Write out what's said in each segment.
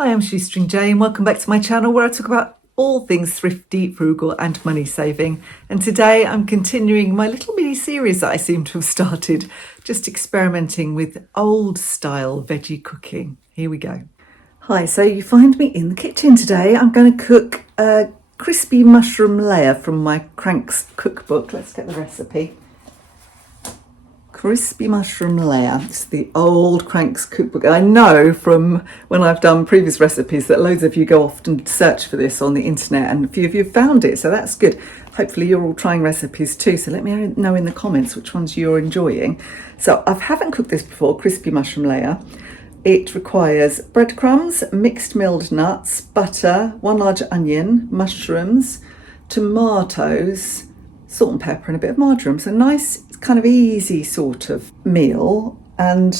Hi, I'm Shoestring Jay and welcome back to my channel where I talk about all things thrifty, frugal and money saving. And today I'm continuing my little mini series that I seem to have started, just experimenting with old style veggie cooking. Here we go. Hi, so you find me in the kitchen today. I'm going to cook a crispy mushroom layer from my Cranks cookbook. Let's get the recipe. Crispy mushroom layer. It's the old Cranks cookbook. I know from when I've done previous recipes that loads of you go off and search for this on the internet, and a few of you have found it, so that's good. Hopefully you're all trying recipes too, so let me know in the comments which ones you're enjoying. So I haven't cooked this before, crispy mushroom layer. It requires breadcrumbs, mixed milled nuts, butter, 1 large onion, mushrooms, tomatoes, salt and pepper and a bit of marjoram. So nice, kind of easy sort of meal. And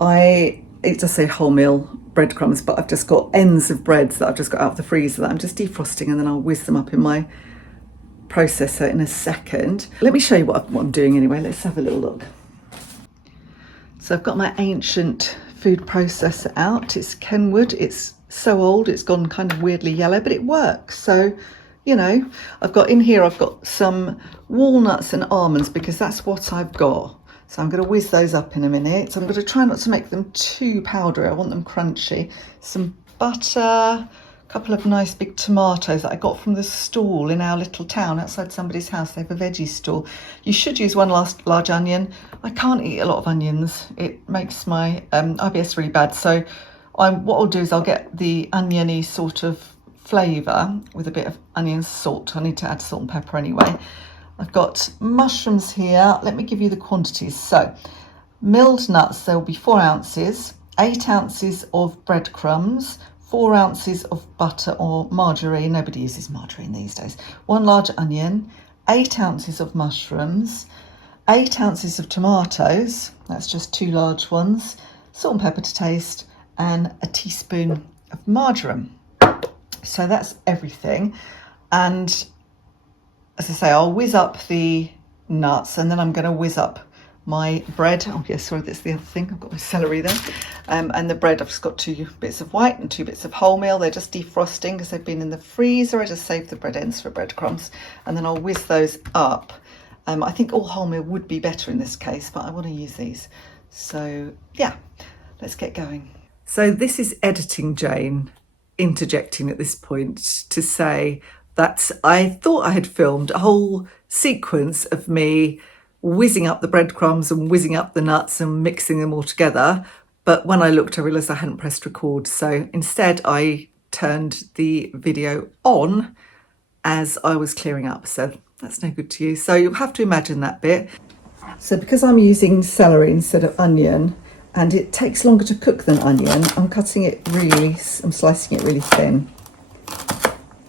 it does say wholemeal breadcrumbs, but I've just got ends of breads that I've just got out of the freezer that I'm just defrosting, and then I'll whiz them up in my processor in a second. Let me show you what I'm doing anyway. Let's have a little look. So I've got my ancient food processor out. It's Kenwood. It's so old, it's gone kind of weirdly yellow, but it works. So you know, I've got some walnuts and almonds because that's what I've got. So I'm going to whiz those up in a minute. So I'm going to try not to make them too powdery. I want them crunchy. Some butter, a couple of nice big tomatoes that I got from the stall in our little town outside somebody's house. They have a veggie stall. You should use 1 large onion. I can't eat a lot of onions. It makes my IBS really bad. So what I'll do is I'll get the oniony sort of flavour with a bit of onion salt. I need to add salt and pepper anyway. I've got mushrooms here. Let me give you the quantities. So milled nuts, there will be 4 ounces, 8 ounces of breadcrumbs, 4 ounces of butter or margarine. Nobody uses margarine these days. 1 large onion, 8 ounces of mushrooms, 8 ounces of tomatoes. That's just 2 large ones. Salt and pepper to taste, and a teaspoon of marjoram. So that's everything. And as I say, I'll whiz up the nuts, and then I'm going to whiz up my bread. Oh yes, sorry, that's the other thing. I've got my celery there. And the bread, I've just got 2 bits of white and 2 bits of wholemeal. They're just defrosting because they've been in the freezer. I just saved the bread ends for breadcrumbs. And then I'll whiz those up. I think all wholemeal would be better in this case, but I want to use these. So yeah, let's get going. So this is editing Jane interjecting at this point to say that I thought I had filmed a whole sequence of me whizzing up the breadcrumbs and whizzing up the nuts and mixing them all together, but when I looked I realised I hadn't pressed record, so instead I turned the video on as I was clearing up, so that's no good to you. So you'll have to imagine that bit. So because I'm using celery instead of onion, and it takes longer to cook than onion, I'm slicing it really thin.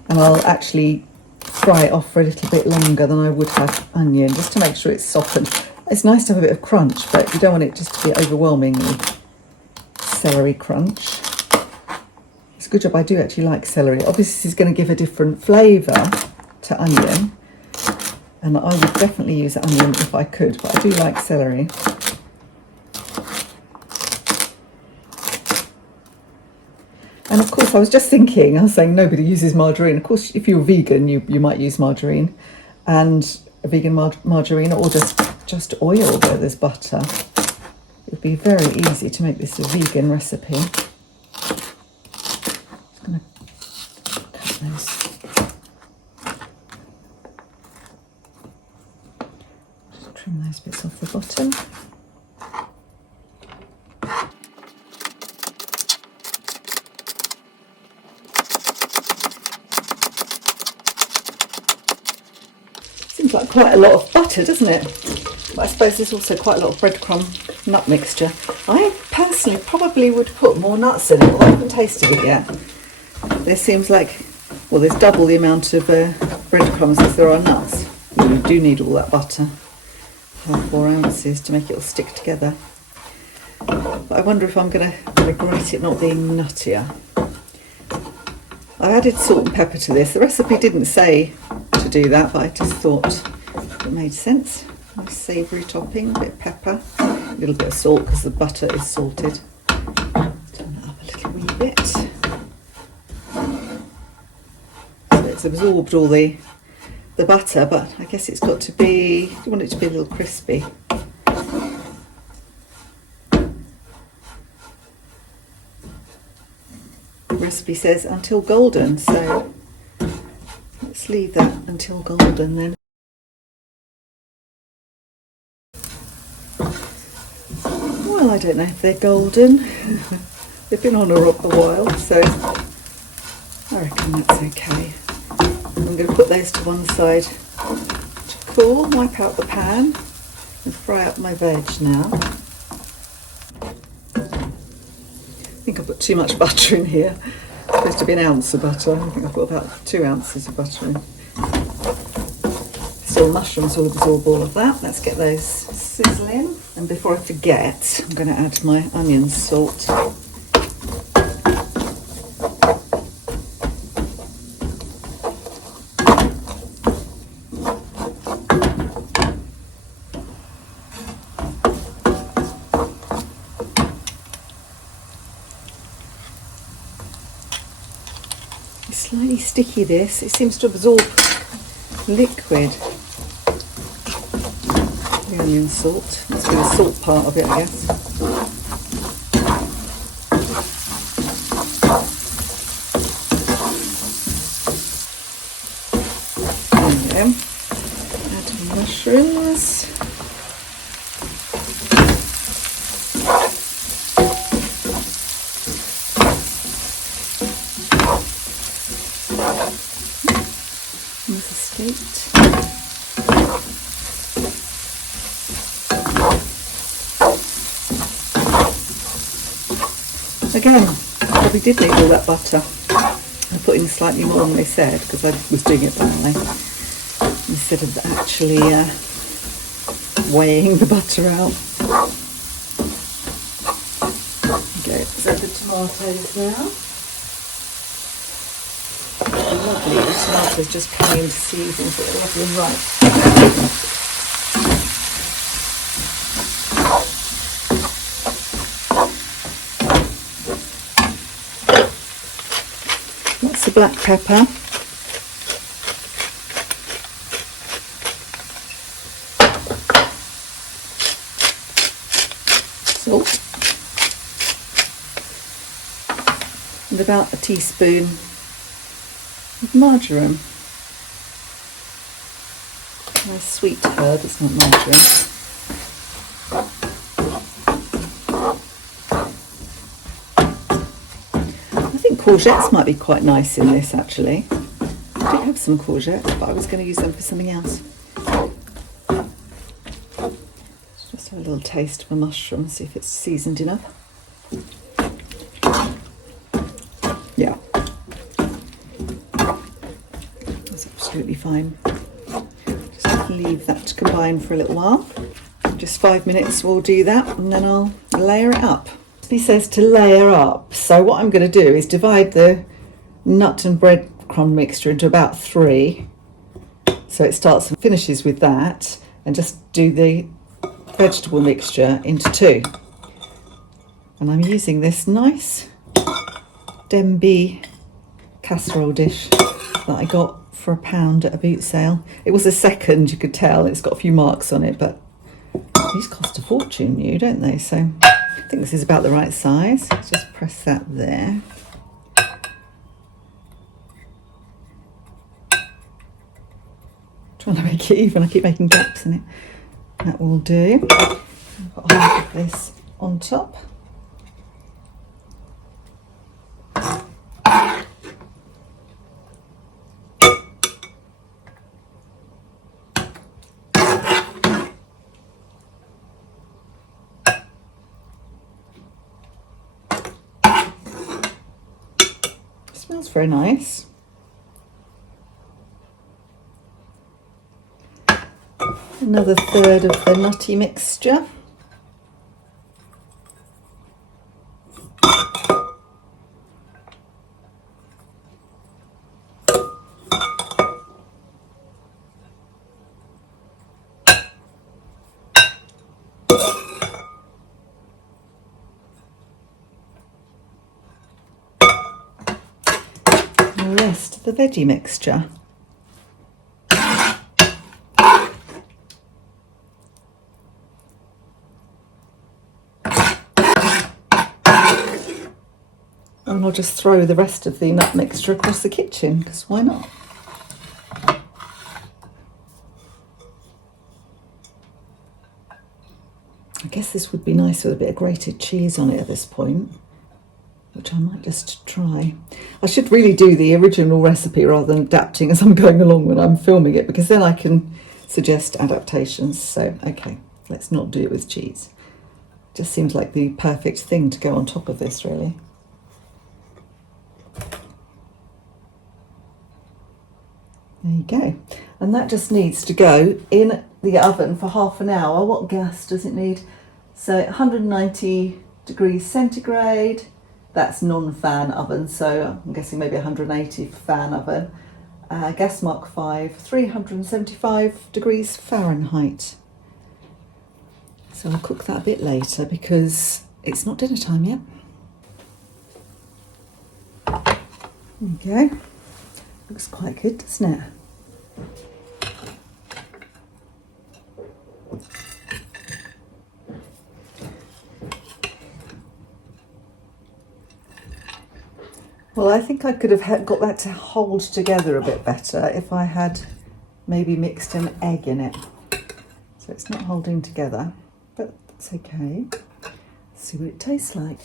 And I'll actually fry it off for a little bit longer than I would have onion, just to make sure it's softened. It's nice to have a bit of crunch, but you don't want it just to be overwhelmingly celery crunch. It's a good job I do actually like celery. Obviously this is going to give a different flavour to onion, and I would definitely use onion if I could, but I do like celery. And of course, I was just thinking, I was saying nobody uses margarine. Of course, if you're vegan, you might use margarine, and a vegan margarine, or just oil where there's butter. It would be very easy to make this a vegan recipe. Just going to cut those. Just trim those bits off the bottom. Seems like quite a lot of butter, doesn't it? But I suppose there's also quite a lot of breadcrumb nut mixture. I personally probably would put more nuts in it, but I haven't tasted it yet. There seems like, well, there's double the amount of breadcrumbs as there are nuts. You do need all that butter, 4 ounces, to make it all stick together. But I wonder if I'm going to regret it not being nuttier. I added salt and pepper to this. The recipe didn't say to do that, but I just thought it made sense. Nice savoury topping, a bit of pepper, a little bit of salt because the butter is salted. Turn that up a little wee bit. bit. So it's absorbed all the butter, but I guess it's got to be, you want it to be a little crispy. The recipe says until golden, so let's leave that until golden then. Well, I don't know if they're golden. They've been on a while, so I reckon that's okay. I'm going to put those to one side to cool, wipe out the pan and fry up my veg now. I think I put too much butter in here. It's supposed to be an ounce of butter. I think I've got about 2 ounces of butter in. Still, mushrooms will absorb all of that. Let's get those sizzling. And before I forget, I'm going to add my onion salt. It's slightly sticky, this. It seems to absorb liquid. The onion salt. Must be the salt part of it, I guess. There we go. Add mushrooms. There's a steak. Again, probably did need all that butter. I put in slightly more than they said because I was doing it that way instead of actually weighing the butter out. Okay, so the tomatoes now. Lovely, the tomatoes just come into season, so they're lovely and ripe. That's the black pepper. Salt. And about a teaspoon of marjoram. Nice sweet herb, it's not marjoram. I think courgettes might be quite nice in this actually. I did have some courgettes, but I was going to use them for something else. Just have a little taste of a mushroom, see if it's seasoned enough. Yeah. That's absolutely fine. Just leave that to combine for a little while. Just 5 minutes we'll do that and then I'll layer it up. He says to layer up, so what I'm going to do is divide the nut and breadcrumb mixture into about 3. So it starts and finishes with that, and just do the vegetable mixture into 2. And I'm using this nice Denby casserole dish that I got for £1 at a boot sale. It was a second, you could tell. It's got a few marks on it, but these cost a fortune new, don't they? So I think this is about the right size. Let's just press that there. Trying to make it even, I keep making gaps in it. That will do. I'll put half of this on top. Smells very nice. Another third of the nutty mixture. the veggie mixture. And I'll just throw the rest of the nut mixture across the kitchen, because why not? I guess this would be nice with a bit of grated cheese on it at this point, which I might just try. I should really do the original recipe rather than adapting as I'm going along when I'm filming it, because then I can suggest adaptations. So, okay, let's not do it with cheese. Just seems like the perfect thing to go on top of this, really. There you go. And that just needs to go in the oven for half an hour. What gas does it need? So 190 degrees centigrade. That's non-fan oven, so I'm guessing maybe 180 for fan oven. Gas mark 5, 375 degrees Fahrenheit. So I'll cook that a bit later because it's not dinner time yet. There you go. Looks quite good, doesn't it? Well, I think I could have got that to hold together a bit better if I had maybe mixed an egg in it. So it's not holding together, but that's okay. Let's see what it tastes like.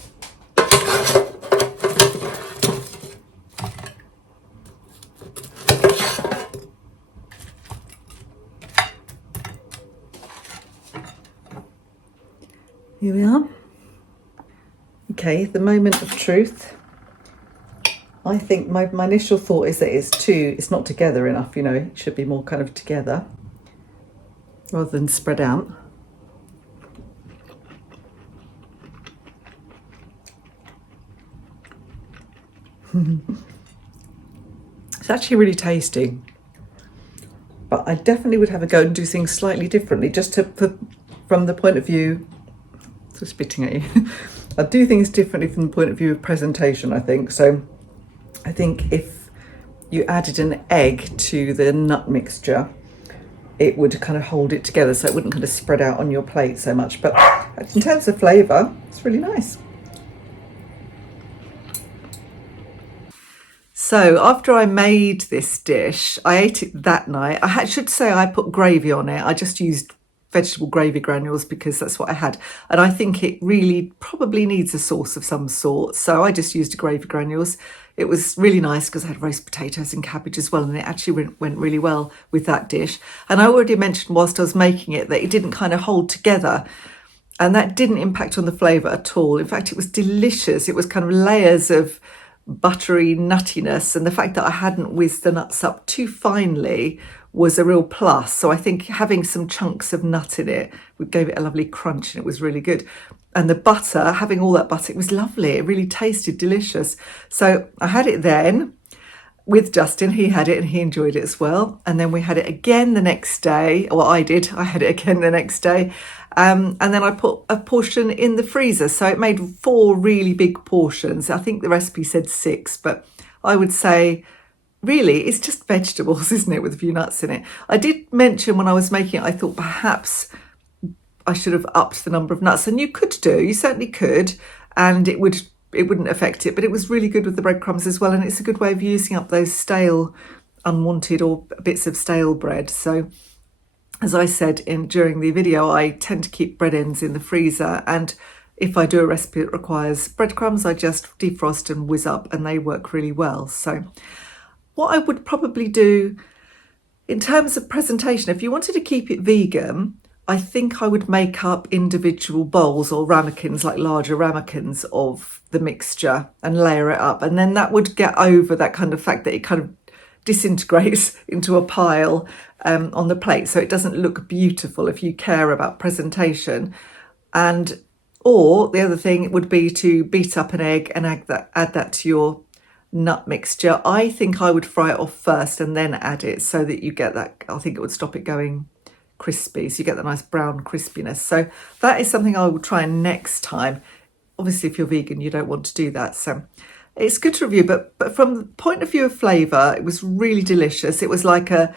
Here we are. Okay, the moment of truth. I think my initial thought is that it's not together enough, you know, it should be more kind of together rather than spread out. It's actually really tasty, but I definitely would have a go and do things slightly differently, just from the point of view, so spitting at you, I'd do things differently from the point of view of presentation, I think. So I think if you added an egg to the nut mixture, it would kind of hold it together so it wouldn't kind of spread out on your plate so much. But in terms of flavour, it's really nice. So after I made this dish, I ate it that night. I should say I put gravy on it. I just used vegetable gravy granules because that's what I had. And I think it really probably needs a sauce of some sort. So I just used gravy granules. It was really nice because I had roast potatoes and cabbage as well. And it actually went really well with that dish. And I already mentioned whilst I was making it that it didn't kind of hold together. And that didn't impact on the flavour at all. In fact, it was delicious. It was kind of layers of buttery nuttiness, and the fact that I hadn't whizzed the nuts up too finely was a real plus. So I think having some chunks of nut in it gave it a lovely crunch, and it was really good. And the butter, having all that butter, it was lovely. It really tasted delicious. So I had it then with Justin. He had it and he enjoyed it as well. And then we had it again the next day. Well, I did. I had it again the next day. And then I put a portion in the freezer. So it made 4 really big portions. I think the recipe said 6, but I would say really it's just vegetables, isn't it, with a few nuts in it. I did mention when I was making it, I thought perhaps I should have upped the number of nuts. And you certainly could, and it wouldn't affect it. But it was really good with the breadcrumbs as well. And it's a good way of using up those stale, unwanted or bits of stale bread. So as I said during the video, I tend to keep bread ends in the freezer, and if I do a recipe that requires breadcrumbs, I just defrost and whiz up, and they work really well. So what I would probably do in terms of presentation, if you wanted to keep it vegan, I think I would make up individual bowls or ramekins, like larger ramekins of the mixture, and layer it up, and then that would get over that kind of fact that it kind of disintegrates into a pile on the plate, so it doesn't look beautiful if you care about presentation. Or the other thing would be to beat up an egg and add that to your nut mixture. I think I would fry it off first and then add it, so that you get that, I think it would stop it going crispy, so you get the nice brown crispiness. So that is something I will try next time. Obviously if you're vegan you don't want to do that. So It's good to review, but from the point of view of flavour, it was really delicious. It was like a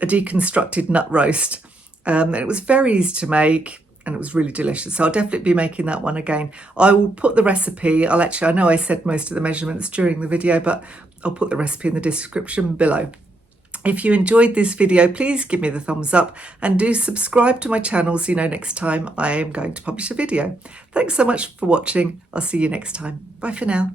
deconstructed nut roast. And it was very easy to make, and it was really delicious. So I'll definitely be making that one again. I will put the recipe, I know I said most of the measurements during the video, but I'll put the recipe in the description below. If you enjoyed this video, please give me the thumbs up and do subscribe to my channel so you know next time I am going to publish a video. Thanks so much for watching. I'll see you next time. Bye for now.